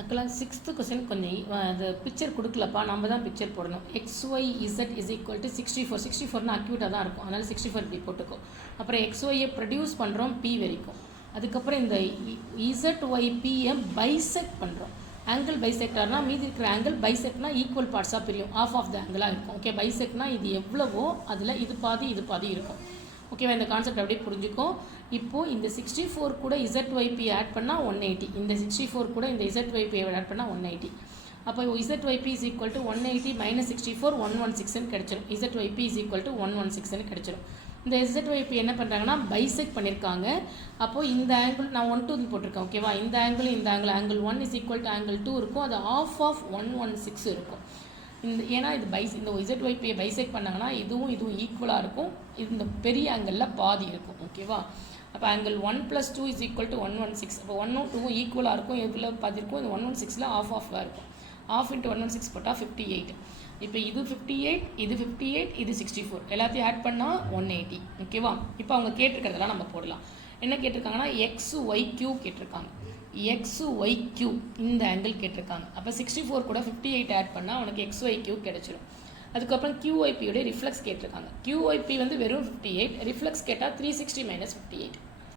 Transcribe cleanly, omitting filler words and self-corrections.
ஆக்சுவலாக 6th question கொஞ்சம் அது பிக்சர் கொடுக்கலப்பா, நம்ம தான் பிக்சர் போடணும். XY Z is equal to 64. 64னா அக்யூட்டாக தான் இருக்கும், அதனால் 64 இப்படி போட்டுக்கோ. அப்புறம் XYயை ப்ரொடியூஸ் பண்ணுறோம் P வரைக்கும். அதுக்கப்புறம் இந்த ZYPயை பைசெக்ட் பண்ணுறோம். ஆங்கிள் பைசெக்டார்னா மீதி இருக்கிற ஆங்கிள் பைசெக்ட்னா ஈக்குவல் பார்ட்ஸாக பிரியும், ஆஃப் த ஆங்கிளாக இருக்கும். ஓகே, பைசெக்ட்னா இது எவ்வளவோ அதில் இது பாதி இருக்கும். ஓகேவா, இந்த கான்செப்ட் அப்படியே புரிஞ்சுக்கும். இப்போது இந்த 64 கூட ZYP ஆட் பண்ணால் 180. இந்த 64 கூட இந்த ZYP ஆட் பண்ணால் 180. அப்போ ZYP is equal to 180 minus 64 116 கிடச்சிடும். ZYP இஸ் ஈக்குவல் டு 116 கிடச்சிடும். இந்த ZYP என்ன பண்ணுறாங்கன்னா பைசெக்ட் பண்ணியிருக்காங்க. அப்போது இந்த ஆங்கிள் நான் 1 2 போட்டிருக்கேன். ஓகேவா, இந்த angle 1 is equal to angle 2 இருக்கும். அது ஆஃப் 116 இருக்கும். ஏன்னா இது இந்த ZYPயை பைசெக்ட் பண்ணாங்கன்னா இதுவும் ஈக்குவலாக இருக்கும். இந்த பெரிய ஆங்கிளில் பாதி இருக்கும். ஓகேவா, அப்போ ஆங்கிள் 1 + 2 இஸ் ஈக்குவல் டு 116. அப்போ 1ம் 2ம் ஈக்குவலாக இருக்கும். எவ்வளோ பாதி இருக்கும்? இந்த 116ல் ஆஃபாக இருக்கும். ஆஃப் இன்ட்டு 116 போட்டால் 58. இப்போ இது 58, இது 58, இது 64 எல்லாத்தையும் ஆட் பண்ணால் 180. ஓகேவா, இப்போ அவங்க கேட்டிருக்கிறதெல்லாம் நம்ம போடலாம். என்ன கேட்டிருக்காங்கன்னா XYQ கேட்டிருக்காங்க. XYQ இந்த ஆங்கிள் கேட்டிருக்காங்க. அப்போ 64 கூட 58 ஆட் பண்ணால் உனக்கு XYQ கிடச்சிடும். அதுக்கப்புறம் QYPயோடைய ரிஃப்ளெக்ஸ் கேட்டிருக்காங்க. QYP வந்து வெறும் 58, ரிஃப்ளெக்ஸ் கேட்டால் 360 - 58.